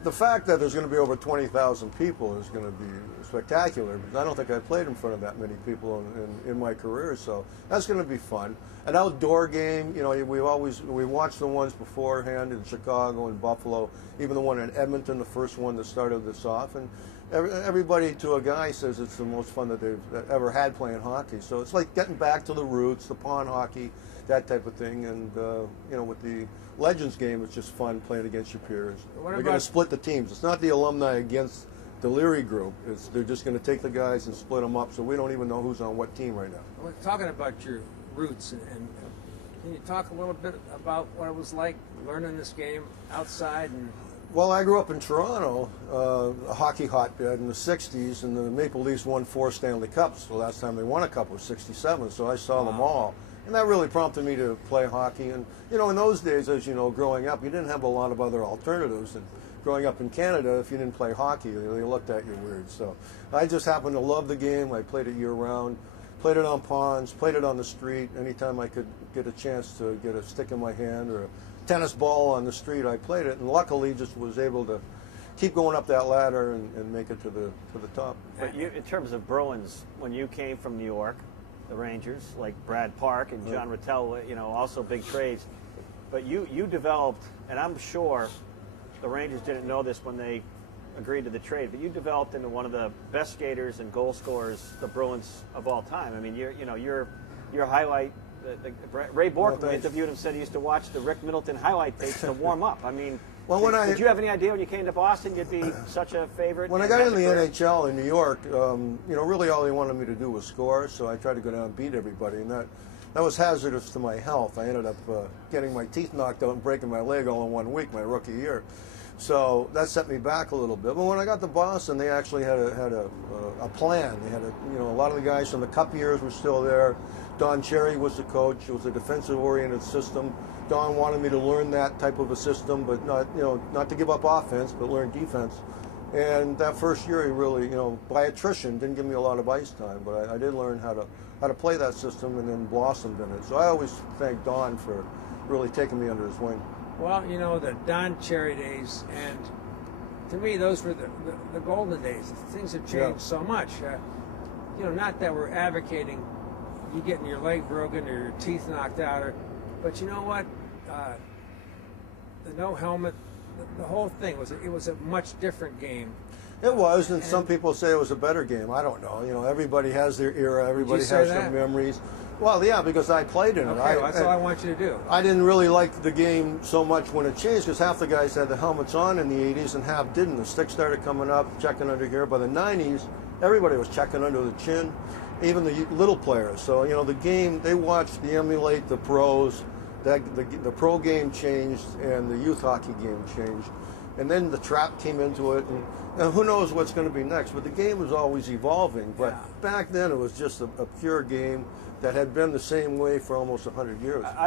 The fact that there's going to be over 20,000 people is going to be spectacular. I don't think I played in front of that many people in my career, so that's going to be fun. An outdoor game, you know, we watched the ones beforehand in Chicago and Buffalo, even the one in Edmonton, the first one that started this off, and everybody to a guy says it's the most fun that they've ever had playing hockey. So it's like getting back to the roots, the pond hockey, that type of thing, and you know, with the Legends game, it's just fun playing against your peers. We're going to split the teams. It's not the alumni against the Leary group. They're just going to take the guys and split them up, so we don't even know who's on what team right now. We're talking about your roots, and can you talk a little bit about what it was like learning this game outside? Well, I grew up in Toronto, a hockey hotbed in the 60s, and the Maple Leafs won 4 Stanley Cups. The last time they won a cup was '67, so I saw them all. And that really prompted me to play hockey. And, you know, in those days, as you know, growing up, you didn't have a lot of other alternatives. And growing up in Canada, if you didn't play hockey, they looked at you weird. So I just happened to love the game. I played it year-round, played it on ponds, played it on the street. Anytime I could get a chance to get a stick in my hand or a tennis ball on the street, I played it. And luckily just was able to keep going up that ladder and make it to the top. But you, in terms of Bruins, when you came from New York, the Rangers, like Brad Park and John Rattel, you know, also big trades. But you developed, and I'm sure the Rangers didn't know this when they agreed to the trade, but you developed into one of the best skaters and goal scorers the Bruins of all time. I mean, your highlight. Ray Bork interviewed him, said he used to watch the Rick Middleton highlight tapes to warm up. I mean, did you have any idea when you came to Boston you'd be such a favorite? When I got in the NHL in New York, you know, really all they wanted me to do was score, so I tried to go down and beat everybody, and that was hazardous to my health. I ended up getting my teeth knocked out and breaking my leg all in 1 week, my rookie year. So that set me back a little bit. But when I got to Boston, they actually had a plan. They had you know, a lot of the guys from the Cup years were still there. Don Cherry was the coach. It was a defensive-oriented system. Don wanted me to learn that type of a system, but not to give up offense, but learn defense. And that first year, he really, you know, by attrition, didn't give me a lot of ice time, but I did learn how to play that system and then blossomed in it. So I always thank Don for really taking me under his wing. Well, you know, the Don Cherry days, and to me, those were the golden days. Things have changed so much. You know, not that we're advocating you getting your leg broken or your teeth knocked out, but you know what? The no helmet, the whole thing it was a much different game. It was, and some people say it was a better game. I don't know. You know, everybody has their era. Everybody has their memories. Well, yeah, because I played in it. Okay, that's all I want you to do. I didn't really like the game so much when it changed because half the guys had the helmets on in the 80s and half didn't. The sticks started coming up, checking under here. By the 90s, everybody was checking under the chin, even the little players. So, you know, the game, they watched the emulate the pros. The pro game changed and the youth hockey game changed. And then the trap came into it, and who knows what's going to be next. But the game was always evolving. But back then, it was just a pure game that had been the same way for almost 100 years.